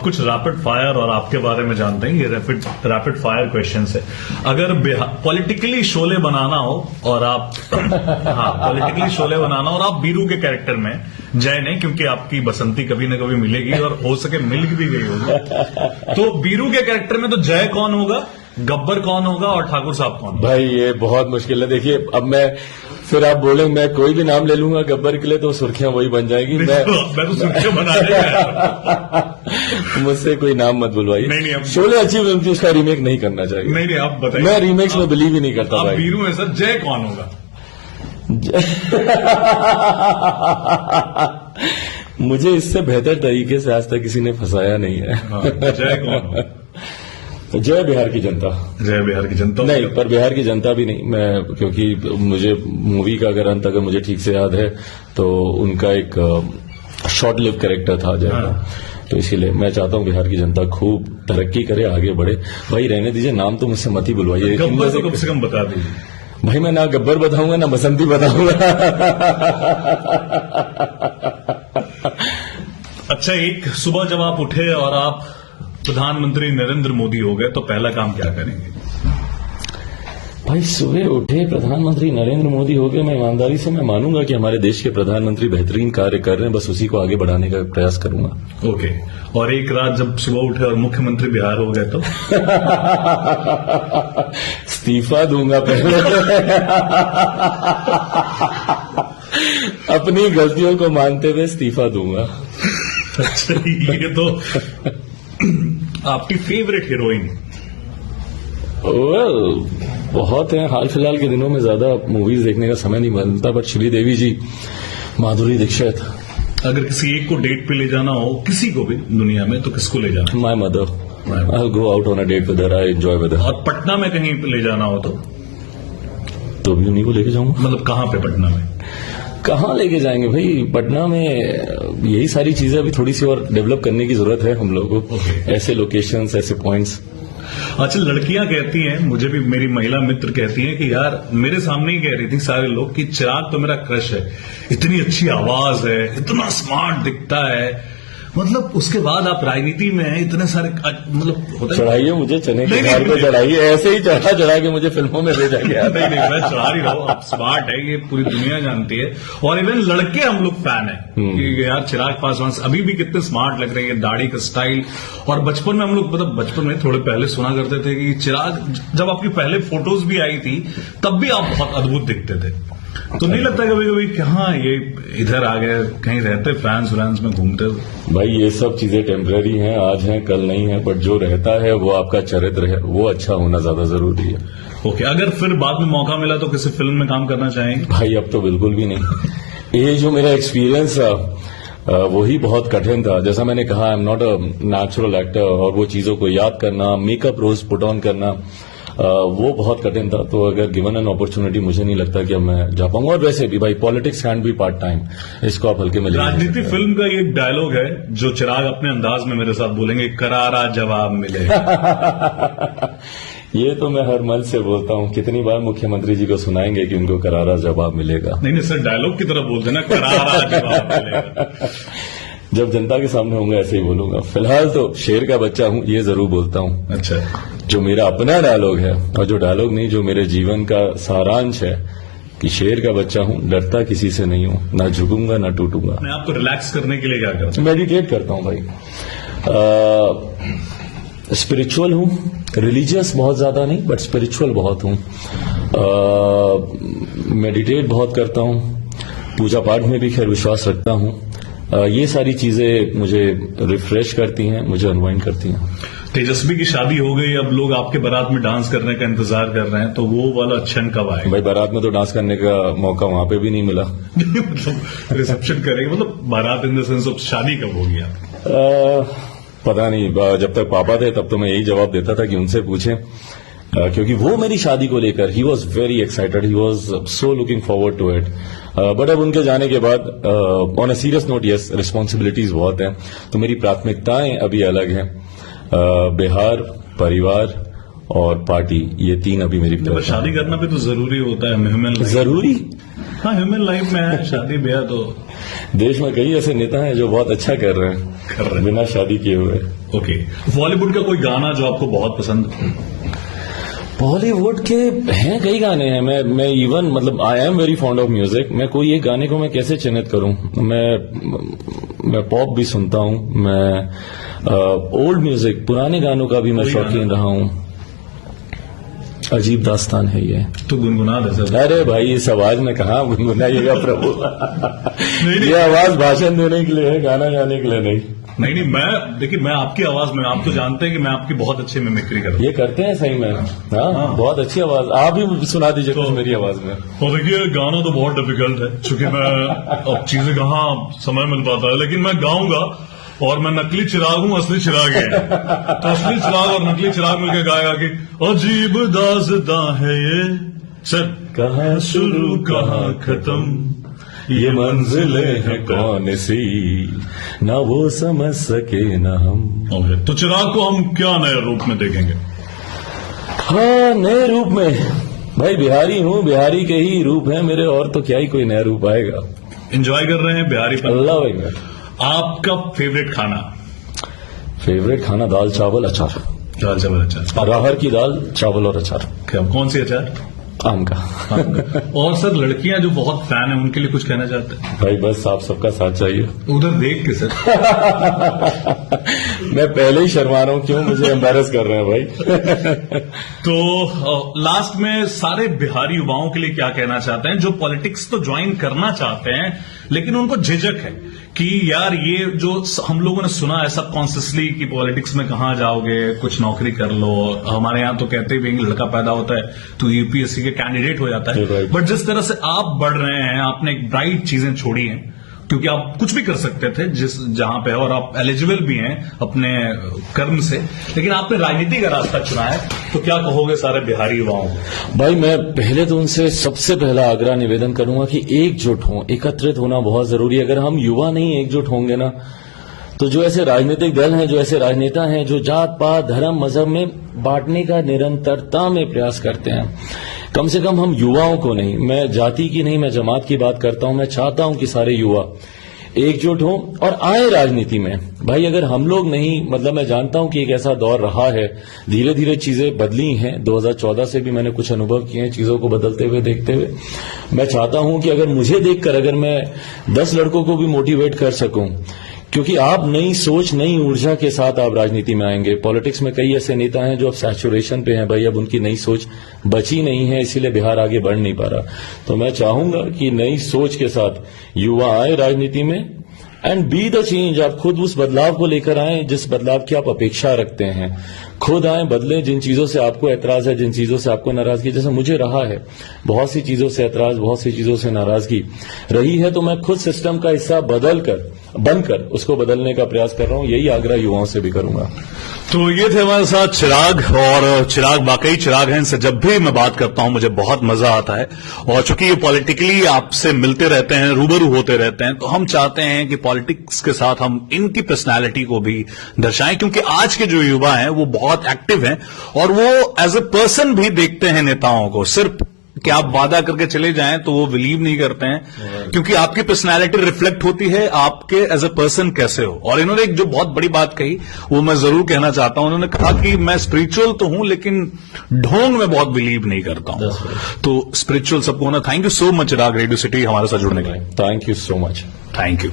कुछ rapid fire और आपके बारे में जानते हैं। ये रैपिड फायर क्वेश्चन है। अगर पॉलिटिकली शोले बनाना हो और आप हाँ पॉलिटिकली शोले बनाना और आप बीरू के कैरेक्टर में, जय नहीं क्योंकि आपकी बसंती कभी न कभी मिलेगी और हो सके मिल भी गई होगी, तो बीरू के कैरेक्टर में तो जय कौन होगा, गब्बर कौन होगा और ठाकुर साहब कौन होगा? भाई ये बहुत मुश्किल है। देखिए अब मैं फिर आप बोले मैं कोई भी नाम ले लूंगा गब्बर के लिए तो सुर्खियां वही बन जाएगी। मैं तो सुर्खियां बना रही मुझसे कोई नाम मत बुलवाइए। नहीं, शोले अच्छी फिल्म थी, उसका रीमेक नहीं करना चाहिए। नहीं आप बताइए। मैं रीमेक्स में बिलीव ही नहीं करता भाई। बीरू है सर, जय कौन होगा? मुझे इससे बेहतर तरीके से आज तक किसी ने फंसाया नहीं है। जय कौन होगा? जय बिहार की जनता। जय बिहार की जनता नहीं, पर बिहार की जनता भी नहीं। मैं क्योंकि मुझे मूवी का अंत अगर मुझे ठीक से याद है तो उनका एक शॉर्ट लिव कैरेक्टर था जय का, तो इसीलिए मैं चाहता हूं बिहार की जनता खूब तरक्की करे, आगे बढ़े। भाई रहने दीजिए, नाम तो मुझसे मत ही बुलवाइए। गब्बर तो कम से कम बता दीजिए। भाई मैं ना गब्बर बताऊंगा ना बसंती बताऊंगा। अच्छा, एक सुबह जब आप उठे और आप प्रधानमंत्री नरेंद्र मोदी हो गए तो पहला काम क्या करेंगे? भाई सुबह उठे प्रधानमंत्री नरेंद्र मोदी हो गए, मैं ईमानदारी से मैं मानूंगा कि हमारे देश के प्रधानमंत्री बेहतरीन कार्य कर रहे हैं, बस उसी को आगे बढ़ाने का प्रयास करूंगा। ओके। और एक रात जब सुबह उठे और मुख्यमंत्री बिहार हो गए तो? इस्तीफा दूंगा पहले। अपनी गलतियों को मानते हुए इस्तीफा दूंगा। अच्छा, ये तो आपकी फेवरेट हीरोइन? बहुत है। हाल फिलहाल के दिनों में ज्यादा मूवीज देखने का समय नहीं मिलता, बट श्रीदेवी जी, माधुरी दीक्षित। अगर किसी एक को डेट पे ले जाना हो, किसी को भी दुनिया में, तो किसको ले जाना? My mother. I will go out on a date with her, I enjoy with her. और पटना में कहीं पे ले जाना हो तो भी उन्हीं को लेके जाऊंगा। मतलब कहाँ पे पटना में? कहाँ लेके जाएंगे भाई, पटना में यही सारी चीजें अभी थोड़ी सी और डेवलप करने की जरूरत है हम लोगों को। ऐसे लोकेशंस, ऐसे पॉइंट्स। अच्छा, लड़कियां कहती हैं, मुझे भी मेरी महिला मित्र कहती हैं कि यार, मेरे सामने ही कह रही थी सारे लोग कि चिराग तो मेरा क्रश है, इतनी अच्छी आवाज है, इतना स्मार्ट दिखता है, मतलब उसके बाद आप राजनीति में हैं, इतने सारे मतलब चढ़ाइए मुझे चने के दाल पे चढ़ाइए, ऐसे ही चढ़ा के मुझे फिल्मों में भेजा गया। नहीं मैं चढ़ा रही रहा हूँ, आप स्मार्ट है, ये पूरी दुनिया जानती है। और इवन लड़के हम लोग फैन है कि यार चिराग पासवान अभी भी कितने स्मार्ट लग रहे हैं, दाढ़ी का स्टाइल। और बचपन में हम लोग, मतलब बचपन में थोड़े पहले सुना करते थे कि चिराग, जब आपकी पहले फोटोज भी आई थी तब भी आप बहुत अद्भुत दिखते थे। तो नहीं लगता कभी कभी कि हाँ ये इधर आ गए, कहीं रहते फ्रांस में घूमते हो? भाई ये सब चीजें टेम्पररी हैं, आज हैं कल नहीं है, बट जो रहता है वो आपका चरित्र है, वो अच्छा होना ज्यादा जरूरी है। ओके। अगर फिर बाद में मौका मिला तो किसी फिल्म में काम करना चाहेंगे? भाई अब तो बिल्कुल भी नहीं। ये जो मेरा एक्सपीरियंस था वही बहुत कठिन था। जैसा मैंने कहा, I am not a natural actor, और वो चीजों को याद करना, मेकअप रोज पुट ऑन करना, वो बहुत कठिन था। तो अगर गिवन एन अपॉर्चुनिटी, मुझे नहीं लगता कि अब मैं जा पाऊंगा। और वैसे भी भाई politics can be part time, इसको आप हल्के में ले। राजनीति फिल्म का ये डायलॉग है जो चिराग अपने अंदाज में मेरे साथ बोलेंगे, करारा जवाब मिले। ये तो मैं हर मन से बोलता हूँ, कितनी बार मुख्यमंत्री जी को सुनाएंगे कि उनको करारा जवाब मिलेगा। नहीं सर, डायलॉग की तरफ बोलते ना, करारा जवाब मिलेगा। जब जनता के सामने होंगे ऐसे ही बोलूंगा। फिलहाल तो शेर का बच्चा हूँ, ये जरूर बोलता हूँ। अच्छा, जो मेरा अपना डायलॉग है, और जो डायलॉग नहीं, जो मेरे जीवन का सारांश है कि शेर का बच्चा हूँ, डरता किसी से नहीं हूँ, ना झुकूंगा ना टूटूंगा। मैं आपको रिलैक्स करने के लिए क्या करता हूँ? मेडिटेट करता हूँ भाई। स्पिरिचुअल हूँ, रिलीजियस बहुत ज्यादा नहीं, बट स्पिरिचुअल बहुत हूँ। मेडिटेट बहुत करता हूँ, पूजा पाठ में भी खैर विश्वास रखता हूँ। ये सारी चीजें मुझे रिफ्रेश करती हैं, मुझे अनवाइंड करती हैं। तेजस्वी की शादी हो गई, अब लोग आपके बारात में डांस करने का इंतजार कर रहे हैं, तो वो वाला क्षण कब आएगा? भाई बारात में तो डांस करने का मौका वहां पे भी नहीं मिला। मतलब रिसेप्शन करेंगे, मतलब बारात इन द सेंस ऑफ शादी कब होगी आप? पता नहीं, जब तक पापा थे तब तो मैं यही जवाब देता था कि उनसे पूछें, क्योंकि वो मेरी शादी को लेकर he was very excited, he was so looking forward to it. But अब उनके जाने के बाद, on a serious note, yes, responsibilities बहुत हैं, तो मेरी प्राथमिकताएं अभी अलग हैं। बिहार, परिवार और पार्टी, ये तीन अभी मेरी। शादी करना भी तो जरूरी होता है ह्यूमन लाइफ। जरूरी? हाँ, ह्यूमन लाइफ में है शादी ब्याह। तो देश में कई ऐसे नेता हैं जो बहुत अच्छा कर रहे हैं बिना शादी किए हुए। ओके, बॉलीवुड का कोई गाना जो आपको बहुत पसंद? बॉलीवुड के हैं कई गाने हैं। मैं इवन मतलब I am very fond of music. मैं कोई एक गाने को मैं कैसे चिन्हित करूं? मैं पॉप भी सुनता हूं, मैं ओल्ड म्यूजिक पुराने गानों का भी मैं शौकीन रहा हूं। अजीब दास्तान है ये। तो गुनगुना दे सर। अरे भाई इस आवाज में कहाँ गुनगुनाइएगा प्रभु। ये आवाज भाषण देने के लिए है, गाना गाने के लिए नहीं। नहीं, मैं आपकी आवाज में, आप तो जानते हैं कि मैं आपकी बहुत अच्छी मिमिक्री करता हूं। ये करते हैं सही में। हाँ, बहुत अच्छी आवाज। आप भी सुना दीजिए कुछ मेरी आवाज में। और देखिए गाना तो बहुत डिफिकल्ट है, क्योंकि मैं अब चीजें कहाँ समय मिल पाता है, लेकिन मैं गाऊंगा। और मैं नकली चिराग हूँ, असली चिराग है। तो असली चिराग और नकली चिराग मिलकर गाएगा कि अजीब दास्तां है ये सर, कहाँ शुरू कहाँ खत्म, ये मंजिलें हैं कौन सी, ना वो समझ सके ना हम। तो चिराग को हम क्या नए रूप में देखेंगे? हाँ, नए रूप में। भाई बिहारी हूँ, बिहारी के ही रूप है मेरे, और तो क्या ही कोई नया रूप आएगा। एंजॉय कर रहे हैं बिहारी पर। अल्लाह भाई। आपका फेवरेट खाना? फेवरेट खाना दाल चावल अचार। दाल चावल अचार। अरहर की दाल चावल और अचार। क्या, कौन सी अचार? आम का। और सर लड़कियां जो बहुत फैन है उनके लिए कुछ कहना चाहते हैं? भाई बस आप सबका साथ चाहिए। उधर देख के सर। मैं पहले ही शर्मा रहा हूं, क्यों मुझे एम्बैरस कर रहे हैं भाई। तो लास्ट में सारे बिहारी युवाओं के लिए क्या कहना चाहते हैं जो पॉलिटिक्स तो ज्वाइन करना चाहते हैं लेकिन उनको झिझक है कि यार ये जो हम लोगों ने सुना है सब कॉन्सियसली कि पॉलिटिक्स में कहाँ जाओगे, कुछ नौकरी कर लो। हमारे यहाँ तो कहते भी लड़का पैदा होता है तो यूपीएससी के कैंडिडेट हो जाता है। बट जिस तरह से आप बढ़ रहे हैं, आपने एक ब्राइट चीजें छोड़ी हैं, क्योंकि आप कुछ भी कर सकते थे जहां पे, और आप एलिजिबल भी हैं अपने कर्म से, लेकिन आपने राजनीति का रास्ता चुना है। तो क्या कहोगे सारे बिहारी युवाओं को? भाई मैं पहले तो उनसे सबसे पहला आग्रह निवेदन करूंगा कि एकजुट हों, एकत्रित होना बहुत जरूरी है। अगर हम युवा नहीं एकजुट होंगे ना, तो जो ऐसे राजनीतिक दल हैं, जो ऐसे राजनेता हैं जो जात पात धर्म मजहब में बांटने का निरंतरता में प्रयास करते हैं, कम से कम हम युवाओं को नहीं, मैं जाति की नहीं, मैं जमात की बात करता हूं, मैं चाहता हूं कि सारे युवा एकजुट हों और आए राजनीति में। भाई अगर हम लोग नहीं, मतलब मैं जानता हूं कि एक ऐसा दौर रहा है, धीरे धीरे चीजें बदली हैं। 2014 से भी मैंने कुछ अनुभव किए हैं चीजों को बदलते हुए देखते हुए। मैं चाहता हूं कि अगर मुझे देखकर अगर मैं 10 लड़कों को भी मोटिवेट कर सकूं, क्योंकि आप नई सोच नई ऊर्जा के साथ आप राजनीति में आएंगे। पॉलिटिक्स में कई ऐसे नेता हैं जो अब सैचुरेशन पे हैं, भाई अब उनकी नई सोच बची नहीं है, इसीलिए बिहार आगे बढ़ नहीं पा रहा। तो मैं चाहूंगा कि नई सोच के साथ युवा आए राजनीति में एंड बी द चेंज। आप खुद उस बदलाव को लेकर आए जिस बदलाव की आप अपेक्षा रखते हैं। खुद आए, बदले जिन चीजों से आपको ऐतराज है, जिन चीजों से आपको नाराजगी, जैसे मुझे रहा है बहुत सी चीजों से ऐतराज, बहुत सी चीजों से नाराजगी रही है, तो मैं खुद सिस्टम का हिस्सा बनकर उसको बदलने का प्रयास कर रहा हूं। यही आग्रह युवाओं से भी करूंगा। तो ये थे हमारे साथ चिराग, और चिराग वाकई चिराग हैं। इनसे जब भी मैं बात करता हूं मुझे बहुत मजा आता है, और चूंकि ये पॉलिटिकली आपसे मिलते रहते हैं, रूबरू होते रहते हैं, तो हम चाहते हैं कि पॉलिटिक्स के साथ हम इनकी पर्सनालिटी को भी दर्शाएं, क्योंकि आज के जो युवा हैं वो बहुत एक्टिव हैं और वो एज ए पर्सन भी देखते हैं नेताओं को। सिर्फ कि आप वादा करके चले जाएं तो वो बिलीव नहीं करते हैं, क्योंकि आपकी पर्सनालिटी रिफ्लेक्ट होती है आपके एज ए पर्सन कैसे हो। और इन्होंने एक जो बहुत बड़ी बात कही वो मैं जरूर कहना चाहता हूं। उन्होंने कहा कि मैं स्पिरिचुअल तो हूं लेकिन ढोंग में बहुत बिलीव नहीं करता हूं। तो स्पिरिचुअल सबको होना। Thank you so much Chirag, radio city हमारे साथ जुड़ने के लिए। Thank you so much. Thank you.